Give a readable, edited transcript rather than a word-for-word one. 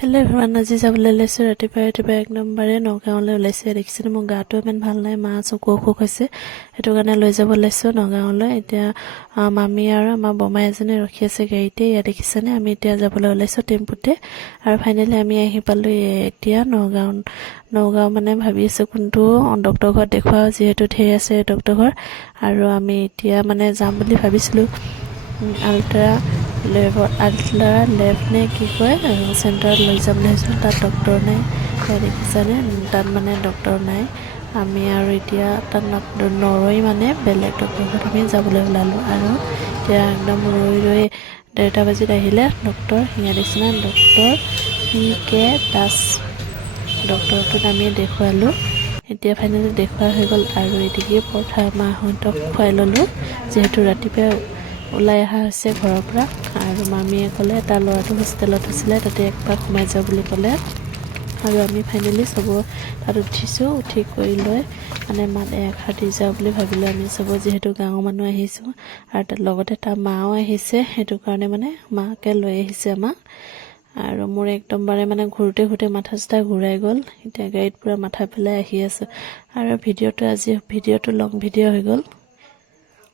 Hello' everyone, আজি যাবলৈ ওলাইছোঁ ৰাতিপুৱা এক নম্বৰে নগাঁৱলৈ ওলাইছোঁ। দেখিছেনে মোৰ গাটো ইমান ভাল নাই, মা চকু অসুখ হৈছে, সেইটো কাৰণে লৈ যাব ওলাইছোঁ নগাঁৱলৈ। এতিয়া মামী আৰু আমাৰ বমাই এজনী ৰখি আছে গাড়ীতে। ইয়াত দেখিছেনে আমি এতিয়া যাবলৈ ওলাইছোঁ টেম্পুতে। আৰু ফাইনেলি আমি আহি পালোঁ এতিয়া নগাঁও মানে ভাবি আছোঁ কোনটো ডক্তৰ ঘৰত দেখুৱাওঁ, যিহেতু ঢেৰ আছে ডক্তৰ ঘৰ। আৰু আমি এতিয়া মানে যাম বুলি ভাবিছিলোঁ আল্ট্ৰা লেব নে কি কয় চেণ্টাৰত লৈ যাম বুলি ভাবিছিলোঁ। তাত ডক্তৰ নাই, সেয়া দেখিছানে, তাত মানে ডক্তৰ নাই। আমি আৰু এতিয়া তাত নৰৈ মানে বেলেগ ডক্তৰ ঘৰত আমি যাবলৈ ওলালোঁ। আৰু এতিয়া একদম ৰৈ 1:30 বাজিত আহিলে ডক্তৰ। সেয়া দেখিছেনে, ডক্তৰ PK দাস, ডক্তৰটোত আমি দেখুৱালোঁ। এতিয়া ফাইনেলি দেখুওৱা হৈ গ'ল। আৰু এদিকে পৰঠা মাহঁতক খুৱাই ল'লোঁ, যিহেতু ৰাতিপুৱাই ওলাই অহা হৈছে ঘৰৰ পৰা। আৰু মামীয়ে ক'লে তাৰ ল'ৰাটো হোষ্টেলত আছিলে, তাতে একপাক সোমাই যাওঁ বুলি ক'লে। আৰু আমি ফাইনেলি চব তাত উঠিছোঁ, উঠি কৰি লৈ মানে মাত এষাৰ দি যাওঁ বুলি ভাবিলোঁ আমি চব, যিহেতু গাঁৱৰ মানুহ আহিছোঁ। আৰু তাত লগতে তাৰ মাও আহিছে, সেইটো কাৰণে মানে মাকে লৈ আহিছে আমাক। আৰু মোৰ একদম মানে ঘূৰোতে মাথা চাথা ঘূৰাই গ'ল। এতিয়া গাড়ীত পূৰা মাথা পেলাই আহি আছোঁ। আৰু আজি ভিডিঅ'টো লং ভিডিঅ' হৈ গ'ল।